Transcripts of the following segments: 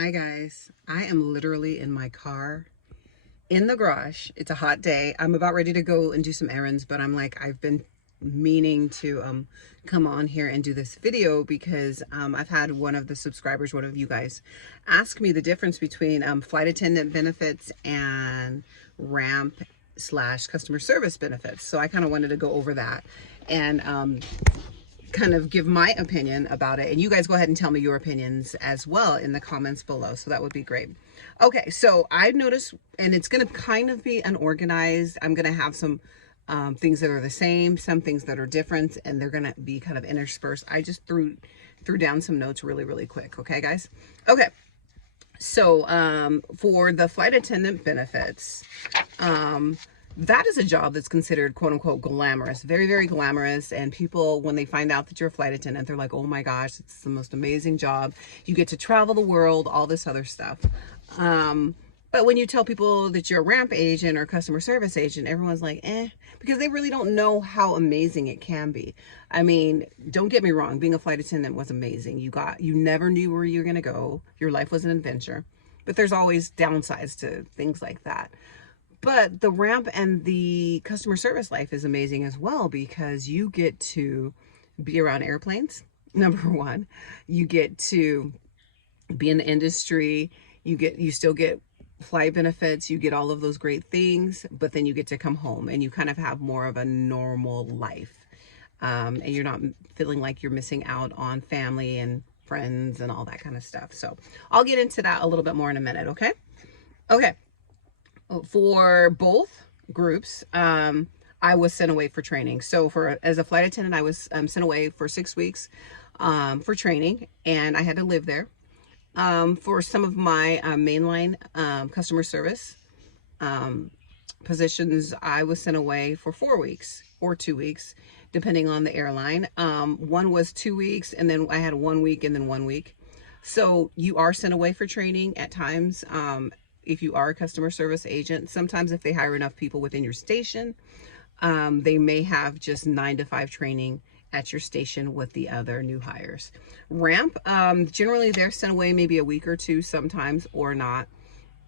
Hi guys, I am literally in my car in the garage. It's a hot day. I'm about ready to go and do some errands, but I'm like, I've been meaning to come on here and do this video because I've had one of the subscribers, one of you guys, ask me the difference between flight attendant benefits and ramp slash customer service benefits. So I kind of wanted to go over that and kind of give my opinion about it, and you guys go ahead and tell me your opinions as well in the comments below, so that would be great. Okay, so I've noticed, and it's going to kind of be unorganized. I'm going to have some things that are the same, some things that are different, and they're going to be kind of interspersed. I just threw down some notes really quick. Okay guys. Okay, so for the flight attendant benefits, that is a job that's considered quote unquote glamorous, very glamorous. And people, when they find out that you're a flight attendant, they're like, oh my gosh, it's the most amazing job. You get to travel the world, all this other stuff. But when you tell people that you're a ramp agent or customer service agent, everyone's like, because they really don't know how amazing it can be. I mean, don't get me wrong, being a flight attendant was amazing. You never knew where you were going to go. Your life was an adventure. But there's always downsides to things like that. But the ramp and the customer service life is amazing as well, because you get to be around airplanes, number one. You get to be in the industry. You still get flight benefits. You get all of those great things, but then you get to come home and you kind of have more of a normal life. And you're not feeling like you're missing out on family and friends and all that kind of stuff. So I'll get into that a little bit more in a minute. Okay. Okay. For both groups, I was sent away for training. So as a flight attendant, I was sent away for 6 weeks for training, and I had to live there. For some of my mainline customer service positions, I was sent away for 4 weeks or 2 weeks, depending on the airline. One was 2 weeks, and then I had 1 week and then 1 week. So you are sent away for training at times. If you are a customer service agent, sometimes if they hire enough people within your station, they may have just 9 to 5 training at your station with the other new hires. Ramp, generally they're sent away maybe a week or two sometimes, or not.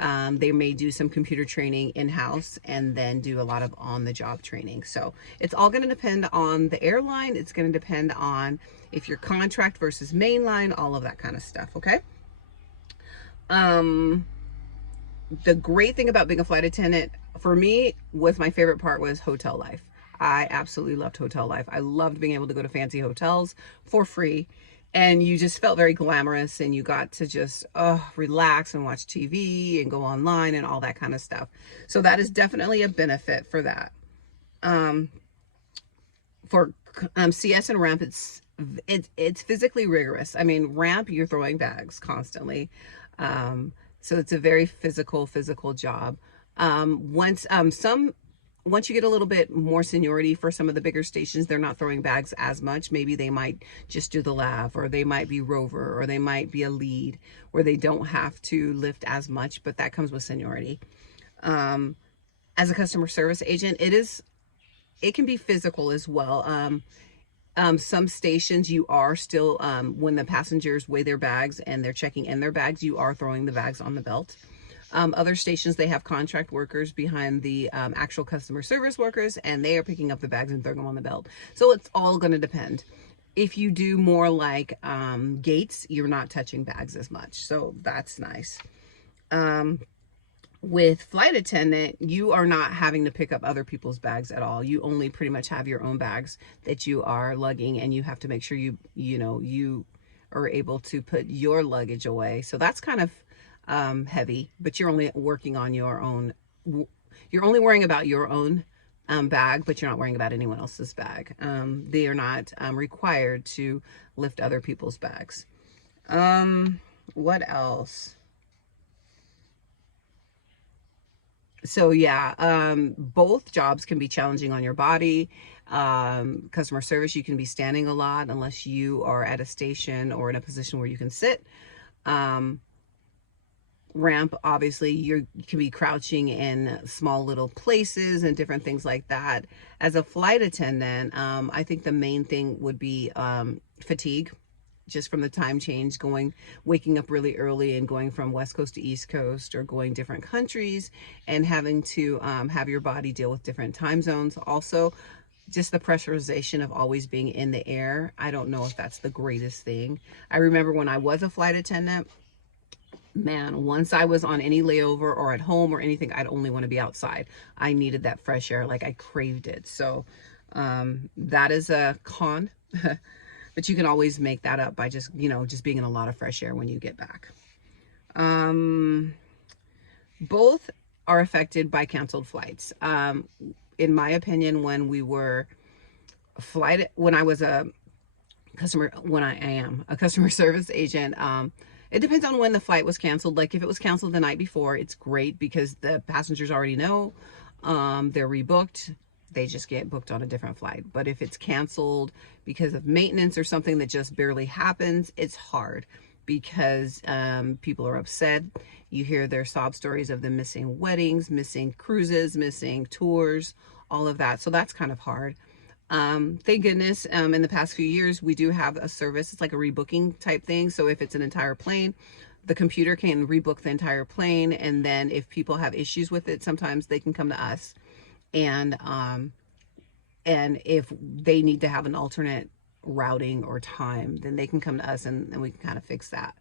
They may do some computer training in-house and then do a lot of on-the-job training. So it's all going to depend on the airline. It's going to depend on if you're contract versus mainline, all of that kind of stuff. Okay. The great thing about being a flight attendant for me was, my favorite part was hotel life. I absolutely loved hotel life. I loved being able to go to fancy hotels for free, and you just felt very glamorous, and you got to just relax and watch TV and go online and all that kind of stuff. So that is definitely a benefit for that. For CS and ramp, it's physically rigorous. I mean, ramp, you're throwing bags constantly. So it's a very physical job. Once you get a little bit more seniority for some of the bigger stations, they're not throwing bags as much. Maybe they might just do the lav, or they might be rover, or they might be a lead where they don't have to lift as much, but that comes with seniority. As a customer service agent, it can be physical as well. Some stations, you are still, when the passengers weigh their bags and they're checking in their bags, you are throwing the bags on the belt. Other stations, they have contract workers behind the actual customer service workers, and they are picking up the bags and throwing them on the belt. So it's all going to depend. If you do more like gates, you're not touching bags as much. So that's nice. With flight attendant, you are not having to pick up other people's bags at all. You only pretty much have your own bags that you are lugging, and you have to make sure you are able to put your luggage away. So that's kind of heavy, but you're only working on your own. You're only worrying about your own bag, but you're not worrying about anyone else's bag. They are not required to lift other people's bags. What else? So yeah, both jobs can be challenging on your body. Customer service, you can be standing a lot unless you are at a station or in a position where you can sit. Ramp, obviously, you can be crouching in small little places and different things like that. As a flight attendant, I think the main thing would be fatigue. just from the time change, waking up really early and going from West Coast to East Coast, or going different countries and having to have your body deal with different time zones. Also, just the pressurization of always being in the air. I don't know if that's the greatest thing. I remember when I was a flight attendant, man, once I was on any layover or at home or anything, I'd only want to be outside. I needed that fresh air, like I craved it. So that is a con, but you can always make that up by just, just being in a lot of fresh air when you get back. Both are affected by canceled flights. In my opinion, when I was a I am a customer service agent, it depends on when the flight was canceled. Like if it was canceled the night before, it's great because the passengers already know, they're rebooked. They just get booked on a different flight. But if it's canceled because of maintenance or something that just barely happens, it's hard because people are upset. You hear their sob stories of them missing weddings, missing cruises, missing tours, all of that. So that's kind of hard. Thank goodness, in the past few years, we do have a service. It's like a rebooking type thing. So if it's an entire plane, the computer can rebook the entire plane. And then if people have issues with it, sometimes they can come to us. And if they need to have an alternate routing or time, then they can come to us and we can kind of fix that.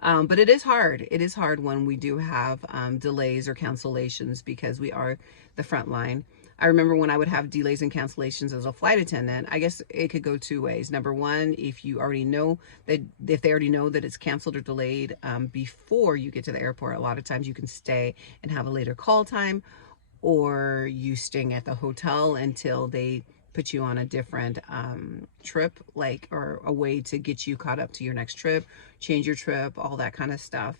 But it is hard. It is hard when we do have delays or cancellations because we are the front line. I remember when I would have delays and cancellations as a flight attendant, I guess it could go two ways. Number one, if they already know that it's canceled or delayed before you get to the airport, a lot of times you can stay and have a later call time, or you staying at the hotel until they put you on a different trip, or a way to get you caught up to your next trip, change your trip, all that kind of stuff.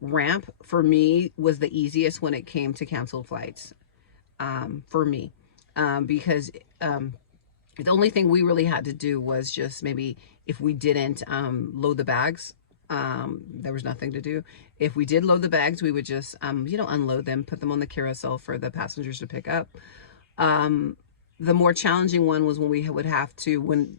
Ramp for me was the easiest when it came to canceled flights. For me, because the only thing we really had to do was just maybe if we didn't load the bags, there was nothing to do. If we did load the bags, we would just unload them, put them on the carousel for the passengers to pick up. The more challenging one was when we would have to,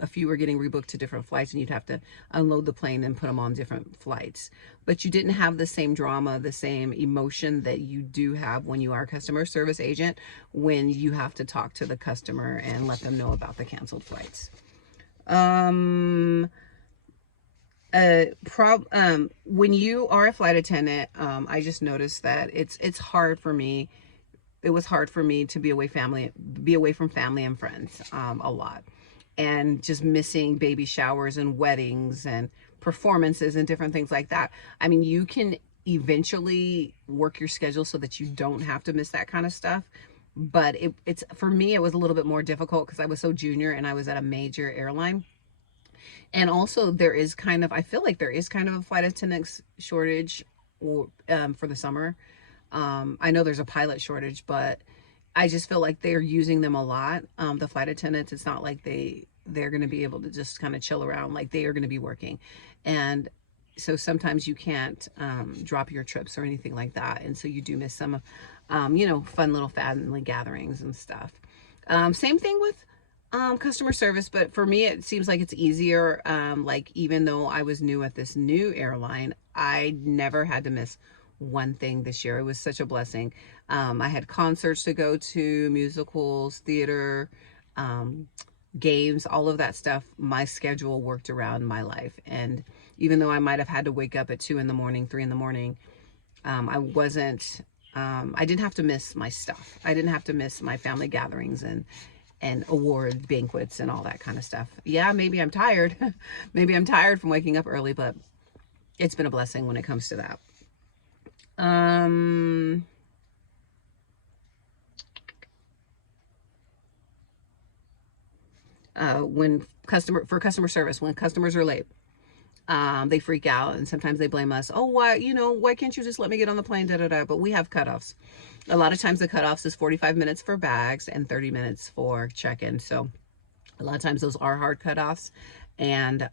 a few were getting rebooked to different flights and you'd have to unload the plane and put them on different flights. But you didn't have the same drama, the same emotion that you do have when you are a customer service agent, when you have to talk to the customer and let them know about the canceled flights. When you are a flight attendant, I just noticed that it's hard for me. It was hard for me to be away from family and friends a lot. And just missing baby showers and weddings and performances and different things like that. I mean, you can eventually work your schedule so that you don't have to miss that kind of stuff. But it's for me, it was a little bit more difficult because I was so junior and I was at a major airline. And also I feel like there is kind of a flight attendant shortage for the summer. I know there's a pilot shortage, but I just feel like they're using them a lot. The flight attendants, it's not like they're going to be able to just kind of chill around. Like they are going to be working. And so sometimes you can't drop your trips or anything like that. And so you do miss some, fun little family gatherings and stuff. Same thing with customer service. But for me, it seems like it's easier. Even though I was new at this new airline, I never had to miss one thing this year. It was such a blessing. I had concerts to go to, musicals, theater, games, all of that stuff. My schedule worked around my life. And even though I might have had to wake up at 2 in the morning, 3 in the morning, I didn't have to miss my stuff. I didn't have to miss my family gatherings and award banquets and all that kind of stuff. Yeah, maybe I'm tired. Maybe I'm tired from waking up early, but it's been a blessing when it comes to that. For customer service, when customers are late, they freak out and sometimes they blame us. Oh, why can't you just let me get on the plane? But we have cutoffs. A lot of times the cutoffs is 45 minutes for bags and 30 minutes for check-in. So a lot of times those are hard cutoffs. and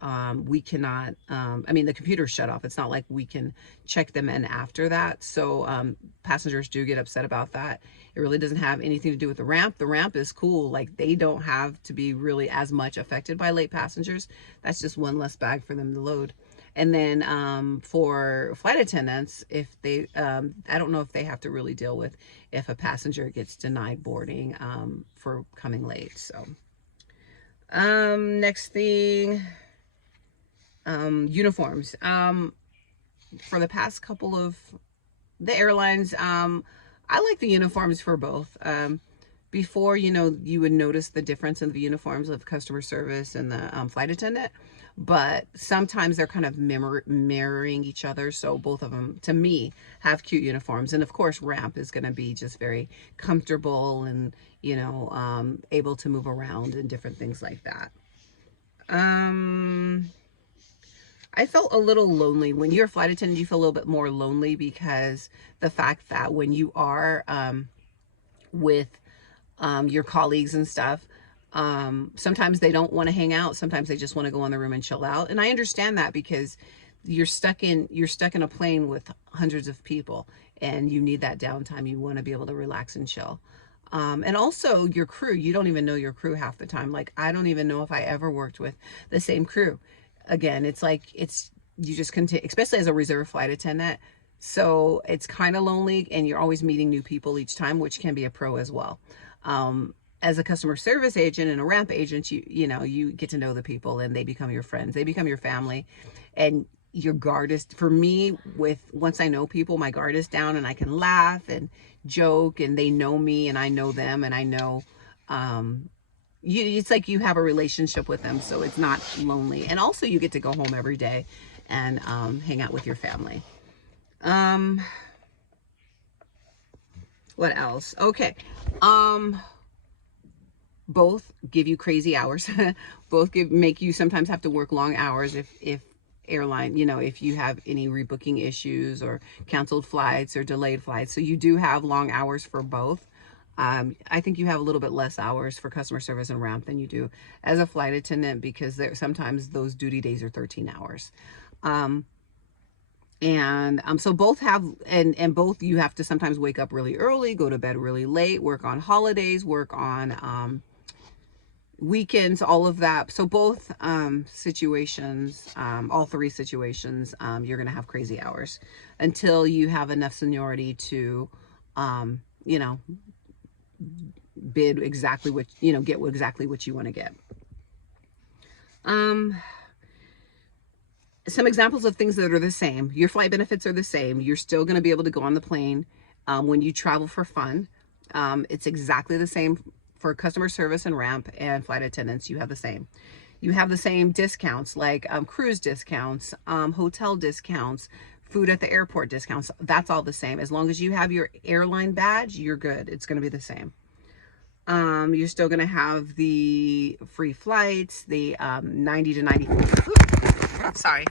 we cannot, I mean, the computer's shut off. It's not like we can check them in after that. So passengers do get upset about that. It really doesn't have anything to do with the ramp. The ramp is cool. Like, they don't have to be really as much affected by late passengers. That's just one less bag for them to load. And then for flight attendants, if they, I don't know if they have to really deal with if a passenger gets denied boarding for coming late. So next thing, uniforms. For the past couple of the airlines, I like the uniforms for both. Before, you know, you would notice the difference in the uniforms of customer service and the flight attendant, but sometimes they're kind of mirroring each other. So both of them, to me, have cute uniforms. And of course, ramp is going to be just very comfortable and, you know, able to move around and different things like that. I felt a little lonely. When you're a flight attendant, you feel a little bit more lonely because the fact that when you are with your colleagues and stuff, sometimes they don't want to hang out. Sometimes they just want to go in the room and chill out. And I understand that because you're stuck in a plane with hundreds of people and you need that downtime. You want to be able to relax and chill. And also your crew, you don't even know your crew half the time. Like, I don't even know if I ever worked with the same crew. Again, it's like, you just continue, especially as a reserve flight attendant. So it's kind of lonely and you're always meeting new people each time, which can be a pro as well. As a customer service agent and a ramp agent, you know, you get to know the people and they become your friends. They become your family, and your guard is, for me, once I know people, my guard is down and I can laugh and joke and they know me and I know them and I know, it's like you have a relationship with them, so it's not lonely. And also you get to go home every day and hang out with your family. What else? Okay. Both give you crazy hours. Both make you sometimes have to work long hours if airline, you know, if you have any rebooking issues or canceled flights or delayed flights. So you do have long hours for both. I think you have a little bit less hours for customer service and ramp than you do as a flight attendant, because sometimes those duty days are 13 hours. So both have, and both you have to sometimes wake up really early, go to bed really late, work on holidays, work on weekends, all of that. So both situations, all three situations, you're going to have crazy hours until you have enough seniority to, you know, bid exactly what, you know, get exactly what you want to get. Some examples of things that are the same. Your flight benefits are the same. You're still going to be able to go on the plane when you travel for fun. It's exactly the same for customer service and ramp and flight attendants. You have the same. You have the same discounts, like cruise discounts, hotel discounts, food at the airport discounts. That's all the same. As long as you have your airline badge, you're good. It's going to be the same. You're still going to have the free flights, the 90 to 90. Sorry.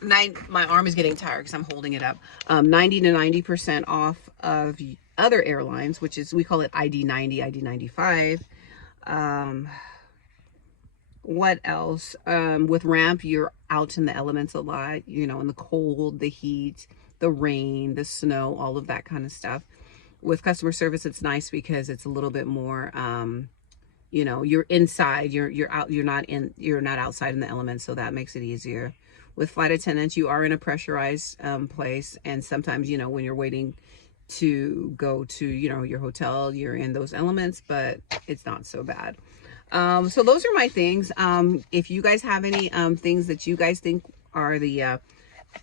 My arm is getting tired because I'm holding it up. 90 to 90% off of other airlines, which is, we call it ID 90, ID 95. What else? With ramp, you're out in the elements a lot, you know, in the cold, the heat, the rain, the snow, all of that kind of stuff. With customer service, it's nice because it's a little bit more, you know, you're inside, you're out, you're not outside in the elements, so that makes it easier. With flight attendants, you are in a pressurized place, and sometimes, you know, when you're waiting to go to, you know, your hotel, you're in those elements, but it's not so bad. So those are my things. If you guys have any things that you guys think are the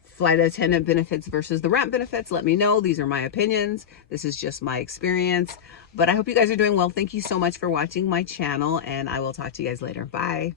flight attendant benefits versus the ramp benefits, let me know. These are my opinions. This is just my experience, but I hope you guys are doing well. Thank you so much for watching my channel, and I will talk to you guys later. Bye.